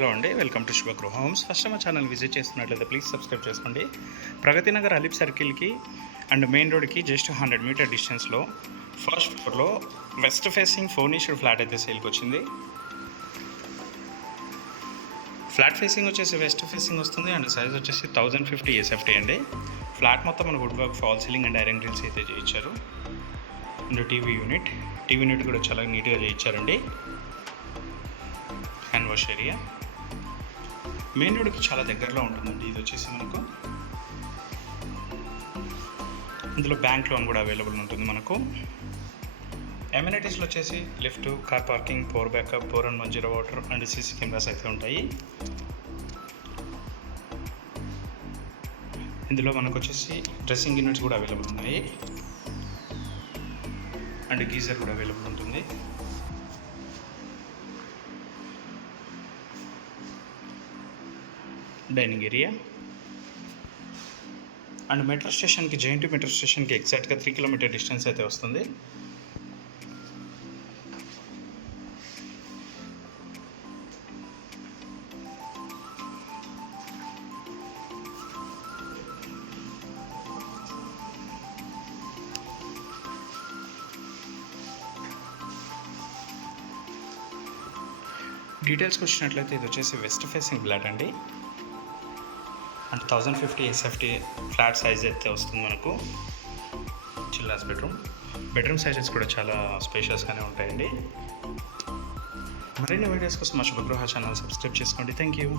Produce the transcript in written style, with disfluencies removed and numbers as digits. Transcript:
హలో అండి, welcome to Shubhagruha homes. First మా channel visit చేస్తున్నట్లయితే ప్లీజ్ సబ్స్క్రైబ్ చేసుకోండి. ప్రగతి నగర్ అలీప్ సర్కిల్కి అండ్ మెయిన్ రోడ్కి జస్ట్ 100 మీటర్ డిస్టెన్స్లో ఫస్ట్ ఫ్లోర్లో వెస్ట్ ఫేసింగ్ ఫర్నిచర్ ఫ్లాట్ అయితే సేల్కి వచ్చింది. ఫ్లాట్ ఫేసింగ్ వచ్చేసి వెస్ట్ ఫేసింగ్ వస్తుంది అండ్ సైజ్ వచ్చేసి 1050 SFT అండి. ఫ్లాట్ మొత్తం మన wood work, fall ceiling and iron grills అయితే చేయించారు. అండ్ టీవీ యూనిట్ కూడా చాలా నీట్గా చేయించారండి. హ్యాండ్ వాష్ ఏరియా మెయిన్ రోడ్కి చాలా దగ్గరలో ఉంటుందండి. ఇది వచ్చేసి మనకు ఇందులో బ్యాంక్ లోన్ కూడా అవైలబుల్ ఉంటుంది. మనకు ఎమ్యూనిటీస్లో వచ్చేసి lift, car parking, power backup, 410 water and CC cameras అయితే ఉంటాయి. ఇందులో మనకు వచ్చేసి డ్రెస్సింగ్ యూనిట్స్ కూడా అవైలబుల్ ఉన్నాయి అండ్ గీజర్ కూడా అవైలబుల్ ఉంటుంది. డైనింగ్ ఏరియా అండ్ మెట్రో స్టేషన్కి, జేఎన్టీ మెట్రో స్టేషన్కి ఎగ్జాక్ట్గా 3 కిలోమీటర్ డిస్టెన్స్ అయితే వస్తుంది. డీటెయిల్స్కి వచ్చినట్లయితే ఇది వచ్చేసి వెస్ట్ ఫేసింగ్ ఫ్లాట్ అండి అండ్ 1050 SFT ఫ్లాట్ సైజ్ అయితే వస్తుంది మనకు. చిల్లాస్ బెడ్రూమ్ సైజెస్ కూడా చాలా స్పేషియస్గానే ఉంటాయండి. మరిన్ని వీడియోస్ కోసం మా శుభగృహ ఛానల్ సబ్స్క్రైబ్ చేసుకోండి. Thank you.